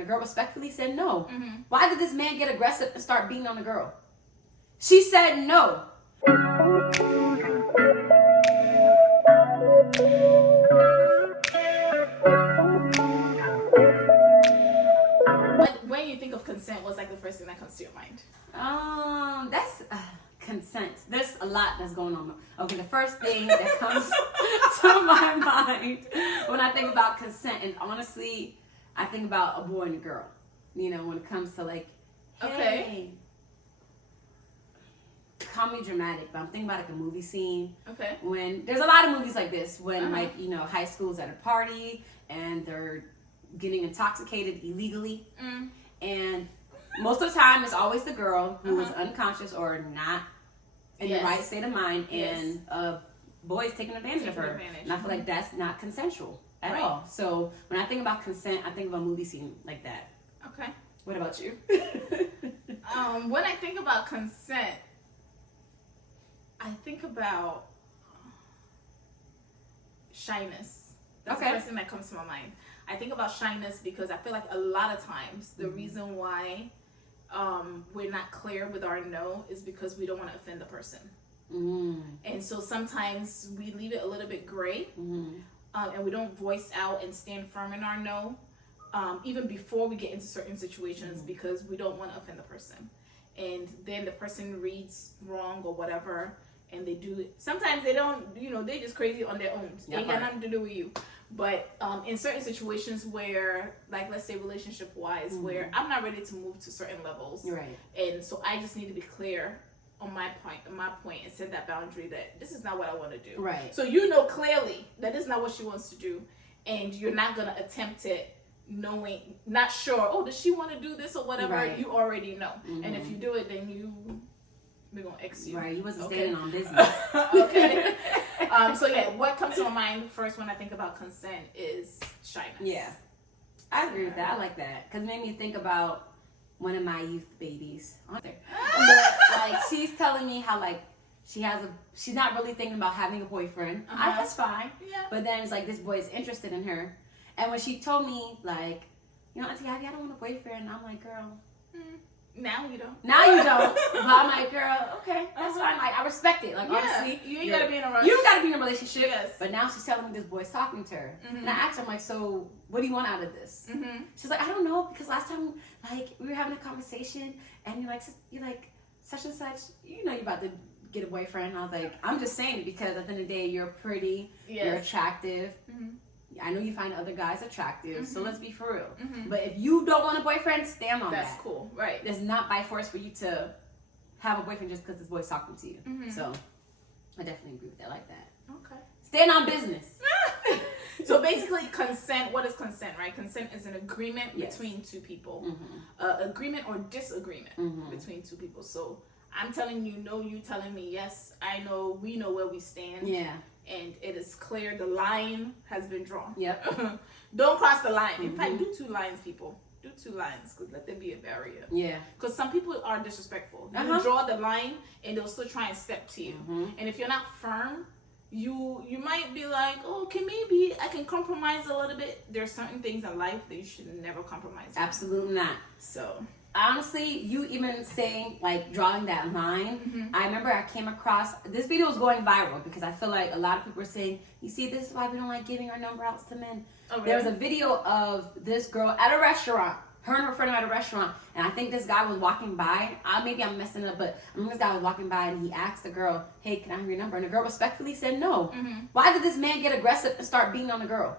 The girl respectfully said no. Mm-hmm. Why did this man get aggressive and start beating on the girl? She said no. When you think of consent, what's like the first thing that comes to your mind? That's consent. There's a lot that's going on. Okay, the first thing that comes to my mind when I think about consent, and honestly, I think about a boy and a girl. You know, when it comes to like, hey, Okay. call me dramatic, but I'm thinking about like a movie scene. Okay. When there's a lot of movies like this, when Uh-huh. like, you know, high school's at a party and they're getting intoxicated illegally, and most of the time it's always the girl who is unconscious or not in Yes. the right state of mind, Yes. and a boy is taking advantage of her. advantage. And I feel like that's not consensual at Right. all. So when I think about consent, I think of a movie scene like that. Okay. What about you? When I think about consent, I think about shyness. That's Okay. the first thing that comes to my mind. I think about shyness because I feel like a lot of times the reason why we're not clear with our no is because we don't want to offend the person. And so sometimes we leave it a little bit gray, and we don't voice out and stand firm in our no, even before we get into certain situations, because we don't want to offend the person. And then the person reads wrong or whatever, and they do it. Sometimes they don't, you know, they just crazy on their own. They ain't got nothing to do with you. But in certain situations where, like, let's say relationship-wise, where I'm not ready to move to certain levels, Right. and so I just need to be clear on my point, and set that boundary that this is not what I want to do. Right. So you know clearly that this is not what she wants to do, and you're not gonna attempt it knowing, not sure. Oh, does she want to do this or whatever? Right. You already know, and if you do it, then we're gonna X you. Right. You wasn't Okay. standing on business. Okay. So yeah, what comes to my mind first when I think about consent is shyness. Yeah. I agree with that. I like that. Because it made me think about one of my youth babies. But, like, she's telling me how, like, she's not really thinking about having a boyfriend. That's fine. Yeah. But then it's like this boy is interested in her. And when she told me, like, you know, Auntie Abby, I don't want a boyfriend. I'm like, girl. Now you don't. Now you don't. But I'm like, girl, okay, that's fine. Like, I respect it. Like, honestly. You ain't gotta be in a rush. You don't gotta be in a relationship. Yes. But now she's telling me this boy's talking to her. And I asked her, I'm like, so what do you want out of this? She's like, I don't know, because last time, like, we were having a conversation and you're like such and such, you know, you're about to get a boyfriend. And I was like, I'm just saying it because at the end of the day, you're pretty, you're attractive. I know you find other guys attractive, so let's be for real. But if you don't want a boyfriend, stand on that. That's cool, right? It's not by force for you to have a boyfriend just because this boy's talking to you. So I definitely agree with that. I like that. Okay. Stand on business. So basically, consent. What is consent, right? Consent is an agreement between two people. Agreement or disagreement between two people. So I'm telling you no, you telling me yes. I know, we know where we stand. Yeah. And it is clear the line has been drawn. Yep. Don't cross the line. In fact, do 2 lines, people. Do 2 lines, because let there be a barrier. Yeah. Because some people are disrespectful. You draw the line, and they'll still try and step to you. And if you're not firm, you might be like, oh, okay, maybe I can compromise a little bit. There are certain things in life that you should never compromise on. Absolutely not. So honestly, you even saying, like, drawing that line, I remember I came across, this video was going viral because I feel like a lot of people are saying, you see, this is why we don't like giving our number out to men. Oh, really? There was a video of this girl at a restaurant, her and her friend were at a restaurant, and I think this guy was walking by. Maybe I'm messing it up, but I remember this guy was walking by and he asked the girl, hey, can I have your number? And the girl respectfully said no. Why did this man get aggressive and start beating on the girl?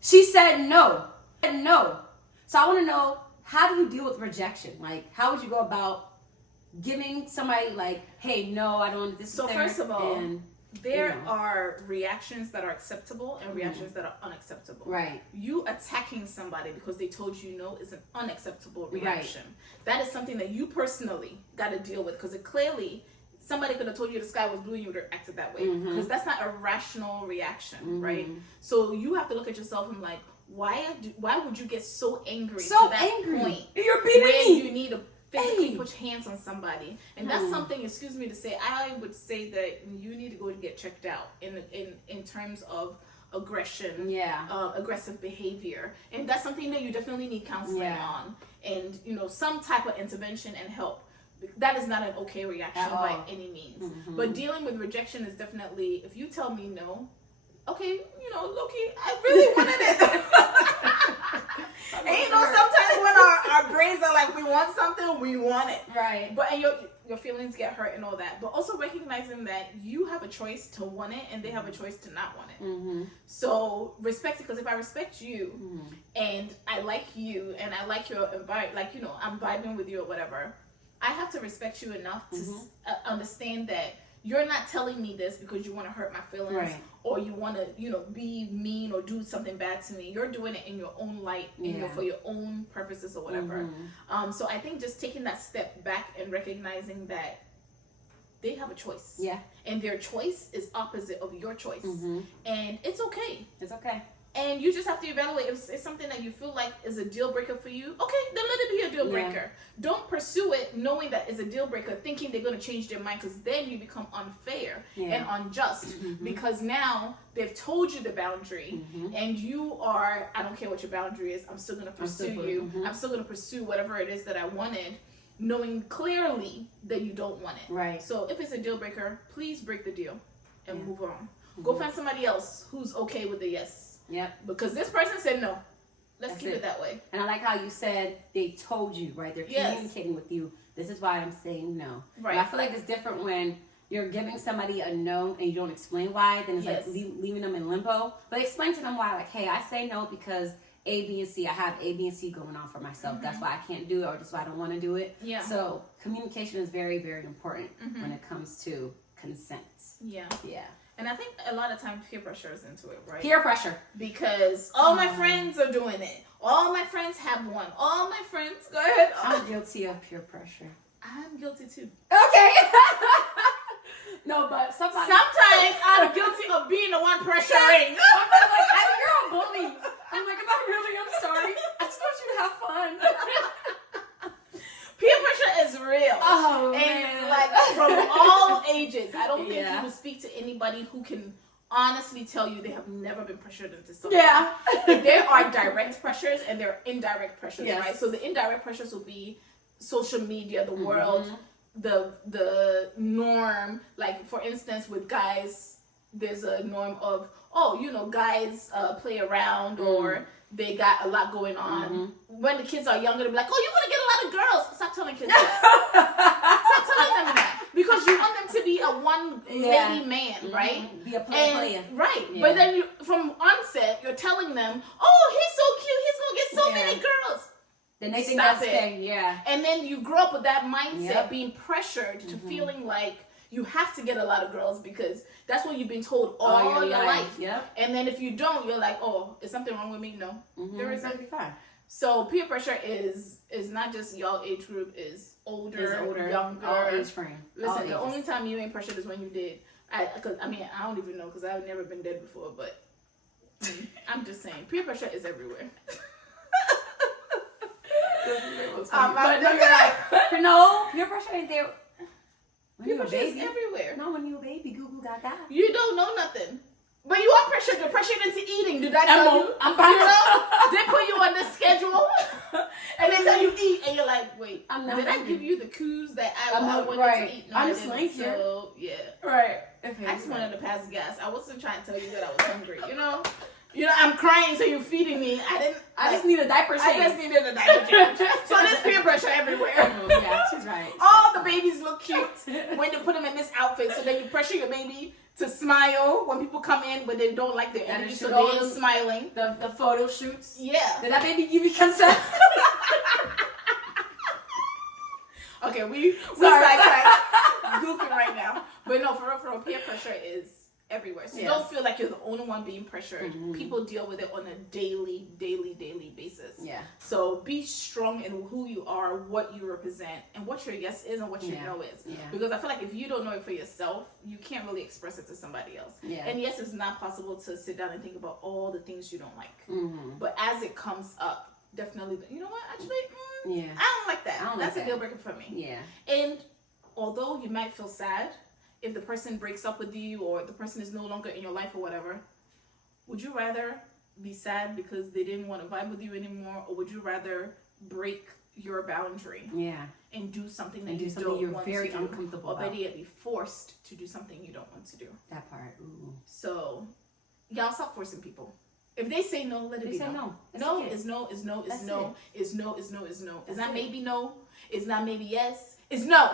She said no. No. So I want to know, how do you deal with rejection? Like, how would you go about giving somebody, like, hey, no, I don't want this. So first of all, there you know. are reactions that are acceptable and reactions that are unacceptable. Right. You attacking somebody because they told you no is an unacceptable reaction. That is something that you personally got to deal with, because it clearly, somebody could have told you the sky was blue and you would have acted that way, because that's not a rational reaction, right? So you have to look at yourself and like, why would you get so angry to that point? You're beating when me. you need to physically put hands on somebody, and that's something, excuse me to say, I would say that you need to go and get checked out in terms of aggression, aggressive behavior, and that's something that you definitely need counseling on, and some type of intervention and help. That is not an okay reaction by any means. But dealing with rejection is definitely, if you tell me no, okay, low-key, I really wanted it. And sometimes when our brains are like, we want something, we want it. Right. But and your feelings get hurt and all that. But also recognizing that you have a choice to want it and they have a choice to not want it. So respect it, because if I respect you and I like you and I like your environment, I'm vibing with you or whatever, I have to respect you enough to understand that you're not telling me this because you want to hurt my feelings or you want to, be mean or do something bad to me. You're doing it in your own light, for your own purposes or whatever. So I think just taking that step back and recognizing that they have a choice. Yeah. And their choice is opposite of your choice. And it's okay. It's okay. And you just have to evaluate if it's something that you feel like is a deal breaker for you. Okay, then let it be a deal breaker. Don't pursue it knowing that it's a deal breaker, thinking they're going to change their mind, because then you become unfair and unjust. Because now they've told you the boundary and you are, I don't care what your boundary is, I'm still going to pursue you. I'm still going to pursue whatever it is that I wanted, knowing clearly that you don't want it. Right. So if it's a deal breaker, please break the deal and move on. Go find somebody else who's okay with the yes. Yep. Because this person said no. Let's keep it that way. And I like how you said they told you, right? They're communicating with you. This is why I'm saying no. Right. And I feel like it's different when you're giving somebody a no and you don't explain why. Then it's like leaving them in limbo. But explain to them why. Like, hey, I say no because A, B, and C. I have A, B, and C going on for myself. That's why I can't do it, or that's why I don't want to do it. Yeah. So communication is very, very important when it comes to consent. Yeah. Yeah. And I think a lot of times peer pressure is into it, right? Peer pressure. Because all my friends are doing it. All my friends have one. All my friends, go ahead. I'm guilty of peer pressure. I'm guilty too. Okay. No, but sometimes I'm guilty of being the one pressuring. I'm like, you're a bully. I'm like, am I really? I'm sorry. I just want you to have fun. Peer pressure is real. Oh, and from all ages. I don't think you would speak to anybody who can honestly tell you they have never been pressured into something. Yeah. There are direct pressures and there are indirect pressures, right? So the indirect pressures will be social media, the world, the norm. Like, for instance, with guys, there's a norm of, guys play around or they got a lot going on. When the kids are younger, they'll be like, you're going to get a lot of girls. Stop telling kids that. Stop telling them that. Because you want them to be a one-lady man, right? Be a player. Right. Yeah. But then from onset, you're telling them, he's so cute. He's going to get so many girls. Then they think that's it. Yeah. And then you grow up with that mindset, being pressured to feeling like you have to get a lot of girls because that's what you've been told all your life. Yeah. And then if you don't, you're like, is something wrong with me? No. There isn't. Fine. So peer pressure is not just y'all age group, is older, younger. All age frame. Listen, the only time you ain't pressured is when you did. I don't even know because I've never been dead before, but I'm just saying, peer pressure is everywhere. No, peer pressure ain't there. Peer pressure is everywhere. No, when you a baby, goo goo gaga. You don't know nothing. But you are pressured. You're pressured into eating. Did I tell you? They put you on the schedule, and they tell you eat, and you're like, wait, did I give you the cues that I wanted to eat? No, I'm just like so yeah. Right. Okay, I just wanted to pass gas. I wasn't trying to tell you that I was hungry. I'm crying, so you're feeding me. I just need a diaper change. I just needed a diaper change. So there's peer pressure everywhere. Yeah, she's right. All the babies look cute when they put them in this outfit. So then you pressure your baby to smile when people come in, but they don't like their energy, so they ain't smiling. The photo shoots. Yeah. Did that baby give you consent? Okay, we sidetracked. Goofing right now. But no, for real, peer pressure is everywhere. So don't feel like you're the only one being pressured. People deal with it on a daily basis. Yeah. So be strong in who you are, what you represent, and what your yes is and what your no is. Yeah. Because I feel like if you don't know it for yourself, you can't really express it to somebody else. Yeah. And yes, it's not possible to sit down and think about all the things you don't like. But as it comes up, definitely, you know what? Actually, I don't like that. That's a deal breaker for me. Yeah. And although you might feel sad if the person breaks up with you or the person is no longer in your life or whatever, would you rather be sad because they didn't want to vibe with you anymore, or would you rather break your boundary and do something that you don't you're want very to do, uncomfortable or about. better yet, be forced to do something you don't want to do? That part. Ooh. So, y'all stop forcing people. If they say no, let it be no. No is no is no is no is no is no is no. It's not maybe no. It's not maybe yes. It's no.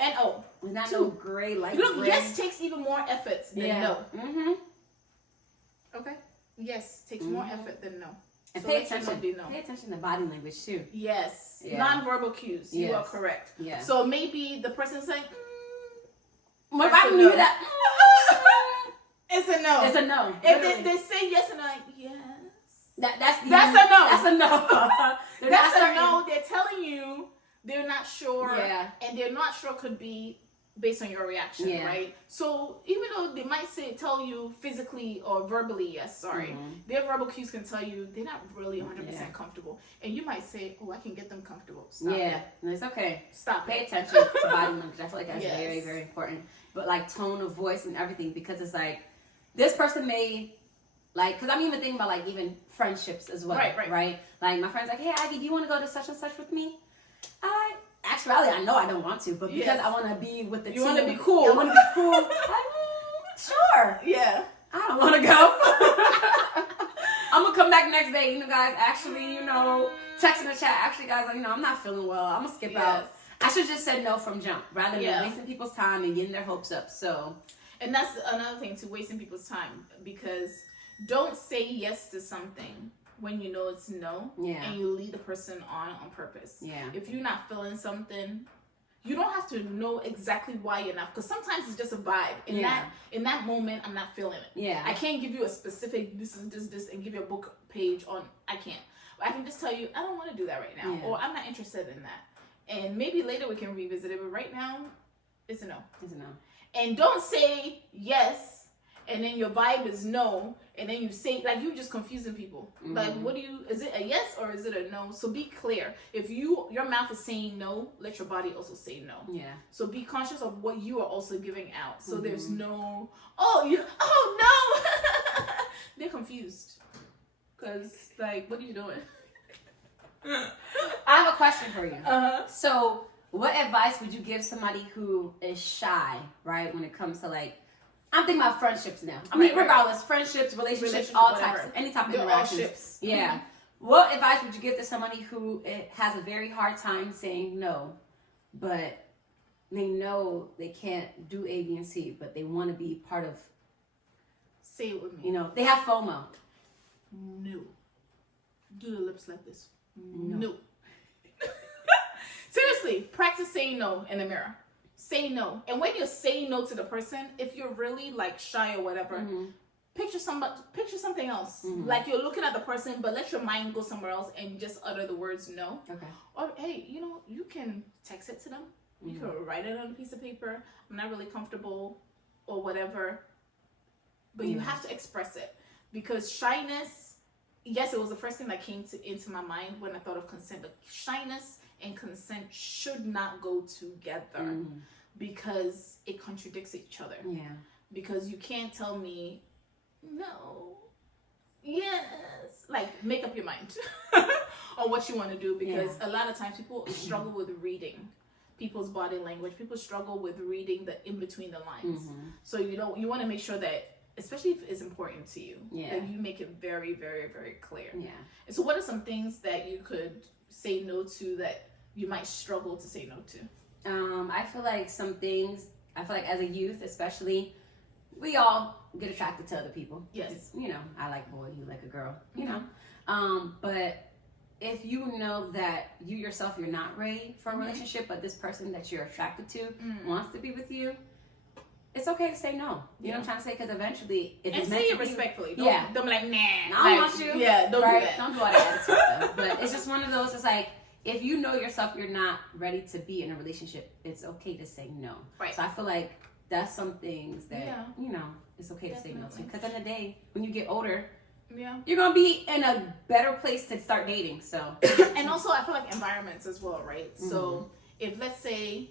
N-O. It's not no gray like gray. Yes takes even more effort than no. Mm-hmm. Okay. Yes takes more effort than no. And so pay attention. No. Pay attention to body language too. Yes. Yeah. Non-verbal cues. You are correct. Yeah. So maybe the person's like, what about you? That it's a no. It's a no. If they say yes and I'm like, yes. That's a no. That's a no. That's a no. They're telling you they're not sure. Yeah. And they're not sure could be based on your reaction, right? So even though they might tell you physically or verbally, yes, their verbal cues can tell you they're not really 100% comfortable. And you might say, oh, I can get them comfortable. Stop it. It's okay. Stop Pay it. attention to body language. I feel like that's very, very important. But like tone of voice and everything, because it's like, this person may, like, because I'm even thinking about like even friendships as well, right? Like my friend's like, hey, Ivy, do you want to go to such and such with me? Actually, I know I don't want to, but because I want to be with the team. You want to be cool. I want to be cool. Sure. Yeah. I don't want to go. I'm going to come back next day. Guys, actually, text in the chat. Actually, guys, I'm not feeling well. I'm going to skip out. I should just said no from jump rather than wasting people's time and getting their hopes up. So, and that's another thing, to wasting people's time, because don't say yes to something when you know it's no, and you lead the person on purpose. Yeah. If you're not feeling something, you don't have to know exactly why you're not, because sometimes it's just a vibe. In that moment, I'm not feeling it. Yeah. I can't give you a specific this, and give you a book page on. I can't. I can just tell you I don't want to do that right now, or I'm not interested in that. And maybe later we can revisit it, but right now, it's a no. It's a no. And don't say yes, and then your vibe is no, and then you say, like, you just confusing people. Mm-hmm. Like, is it a yes or is it a no? So be clear. If your mouth is saying no, let your body also say no. Yeah. So be conscious of what you are also giving out. So there's no, oh no. They're confused. Because, like, what are you doing? I have a question for you. So what advice would you give somebody who is shy, right, when it comes to, like, I'm thinking about friendships now. I mean, regardless, friendships, relationships, all types, any type of interactions. Yeah. Mm-hmm. What advice would you give to somebody who has a very hard time saying no, but they know they can't do A, B, and C, but they want to be part of? Say it with me. They have FOMO. No. Do the lips like this. No. Seriously, practice saying no in the mirror. Say no. And when you're saying no to the person, if you're really like shy or whatever, picture something else. Like you're looking at the person, but let your mind go somewhere else and just utter the words no. Okay. Or hey, you can text it to them. You can write it on a piece of paper. I'm not really comfortable or whatever. But you have to express it, because shyness, yes, it was the first thing that came into my mind when I thought of consent. But shyness and consent should not go together, because it contradicts each other. Yeah. Because you can't tell me no, yes, like make up your mind on what you want to do, because a lot of times people struggle with reading people's body language. People struggle with reading the in between the lines. So you want to make sure that, especially if it's important to you, that you make it very, very, very clear. Yeah. And so what are some things that you could say no to that you might struggle to say no to? I feel like some things, as a youth especially, we all get attracted to other people. Yes. I like a boy, you like a girl, but if you know that you yourself, you're not ready for a relationship, but this person that you're attracted to wants to be with you, it's okay to say no. You know what I'm trying to say? Because eventually, if it's meant to be, respectfully. Don't be like, nah. I don't want you. Yeah, don't do that. Don't do all that attitude stuff. But it's just one of those, it's like, if you know yourself, you're not ready to be in a relationship, it's okay to say no. Right. So I feel like that's some things that, it's okay to say no to. Because in the day, when you get older, you're going to be in a better place to start dating. So, and also, I feel like environments as well, right? So if, let's say,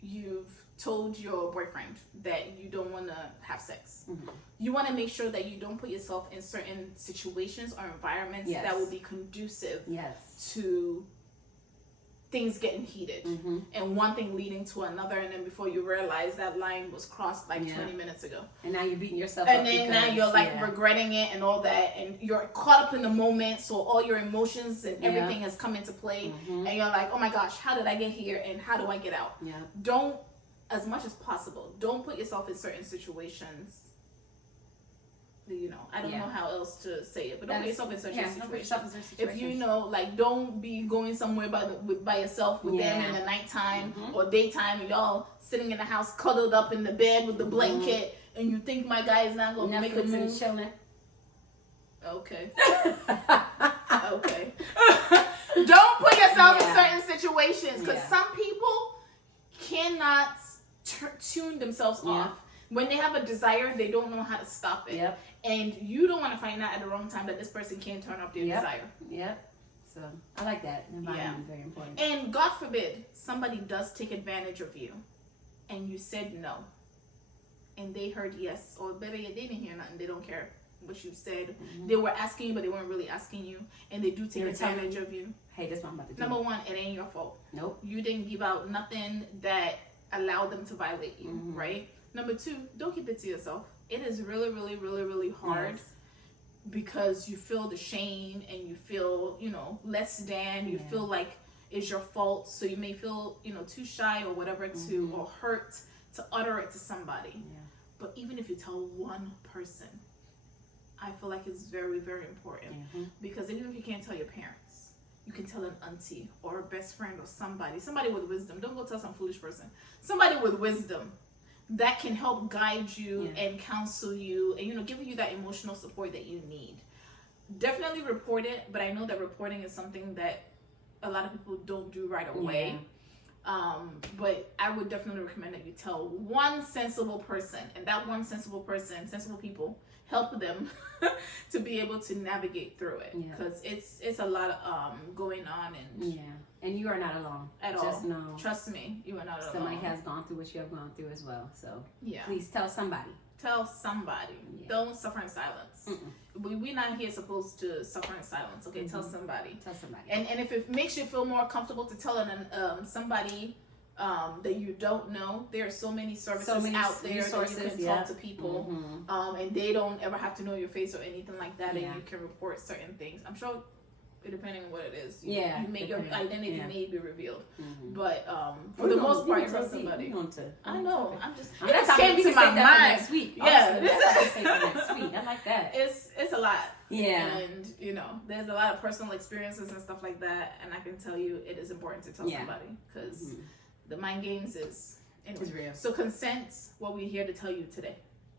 you've told your boyfriend that you don't want to have sex, Mm-hmm. you want to make sure that you don't put yourself in certain situations or environments Yes. that will be conducive Yes. to things getting heated, Mm-hmm. and one thing leading to another, and then before you realize that line was crossed like 20 minutes ago, And now you're beating yourself and up. then now you're like regretting it and all that, and you're caught up in the moment, so all your emotions and everything has come into play, and you're like, oh my gosh, how did I get here and how do I get out? Yeah. Don't, as much as possible, don't put yourself in certain situations. You know, I don't know how else to say it, but don't put yourself in certain situations. If you know, like, don't be going somewhere by yourself with them in the nighttime or daytime, and y'all sitting in the house cuddled up in the bed with the blanket, and you think my guy is not going to make a move. Chilling. Okay. Okay. Don't put yourself in certain situations, because some people cannot tune themselves off. When they have a desire, they don't know how to stop it. Yep. And you don't want to find out at the wrong time that this person can't turn off their desire. Yep. So I like that. Environment is very important. And God forbid somebody does take advantage of you, and you said no, and they heard yes, or better yet, they didn't hear nothing. They don't care what you said. They were asking you, but they weren't really asking you, and they do take advantage of you. Hey, that's what I'm about to do. Number one, it ain't your fault. Nope. You didn't give out nothing that allowed them to violate you, right? Number two, don't keep it to yourself. It is really, really, really, really hard because you feel the shame and you feel, you know, less than. You feel like it's your fault. So you may feel, you know, too shy or whatever to, or hurt to utter it to somebody. Yeah. But even if you tell one person, I feel like it's very, very important. Because even if you can't tell your parents, you can tell an auntie or a best friend or somebody with wisdom. Don't go tell some foolish person. Somebody with wisdom that can help guide you and counsel you and, you know, give you that emotional support that you need. Definitely report it, but I know that reporting is something that a lot of people don't do right away. But I would definitely recommend that you tell one sensible person, and that one sensible person, sensible people, help them to be able to navigate through it, because it's a lot of going on, and you are not alone at Just all. know, trust me, you are not alone. Somebody has gone through what you have gone through as well. So yeah, please tell somebody. Tell somebody. Don't suffer in silence. We're not here supposed to suffer in silence. Okay, tell somebody. Tell somebody. And if it makes you feel more comfortable to tell somebody that you don't know, there are so many services out there that you can talk to people, and they don't ever have to know your face or anything like that, and you can report certain things. I'm sure, depending on what it is, your identity may be revealed, but for the most part, tell somebody. I know. It just came to my mind next week. Yeah, that's say for next week. I like that. It's a lot. Yeah, and you know, there's a lot of personal experiences and stuff like that, and I can tell you, it is important to tell somebody, because the mind games is real. So consent, what we're here to tell you today.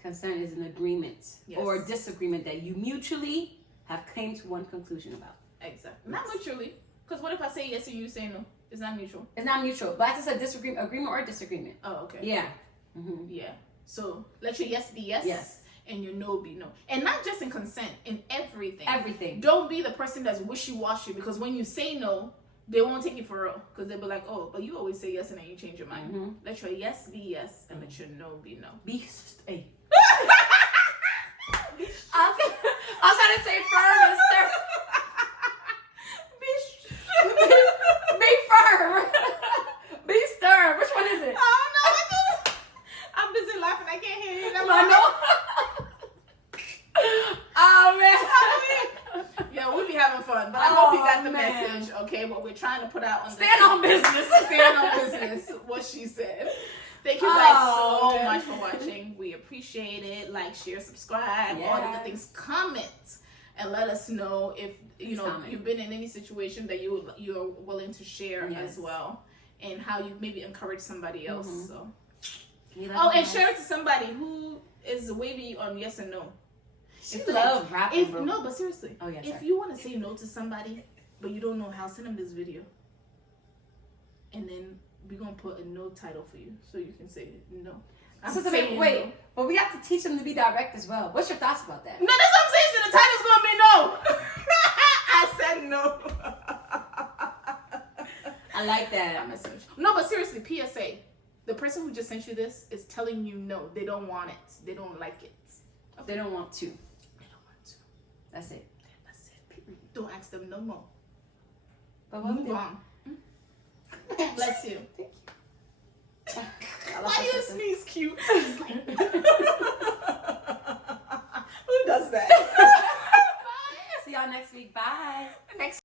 Consent is an agreement or a disagreement that you mutually have came to one conclusion about. Exactly. Not mutually. Because what if I say yes and you say no? It's not mutual. It's not mutual. But I just said agreement or disagreement. Oh, okay. Yeah. Yeah. So let your yes be yes. Yes. And your no be no. And not just in consent, in everything. Everything. Don't be the person that's wishy-washy, because when you say no, they won't take you for real, because they'll be like, oh, but you always say yes and then you change your mind. Let your yes be yes and let your no be no. Hey. I was trying to say firm and stern. Be firm. Be stern. Which one is it? Oh no, I'm busy laughing. I can't hear you. I know. Oh man. Yeah, we'll be having fun, but I hope you got the message, okay? What we're trying to put out on Stand on business. Stand on business. What she said. Thank you guys so much for watching. We appreciate it. Like, share, subscribe, all the good things. Comment and let us know if you've been in any situation that you're willing to share as well, and how you maybe encourage somebody else. So, and share it to somebody who is wavy on yes and no. If love rapping, bro. No, but seriously, if you want to say no to somebody but you don't know how, send them this video, and then we're gonna put a no title for you so you can say no. Wait, but we have to teach them to be direct as well. What's your thoughts about that? No, that's what I'm saying. So the title's gonna be no. I said no. I like that message. No, but seriously, PSA. The person who just sent you this is telling you no, they don't want it. They don't like it. Okay. They don't want to. They don't want to. That's it. That's it. Don't ask them no more. But move on. Bless you. Thank you. Why you sneeze cute? Who does that? See y'all next week. Bye. Next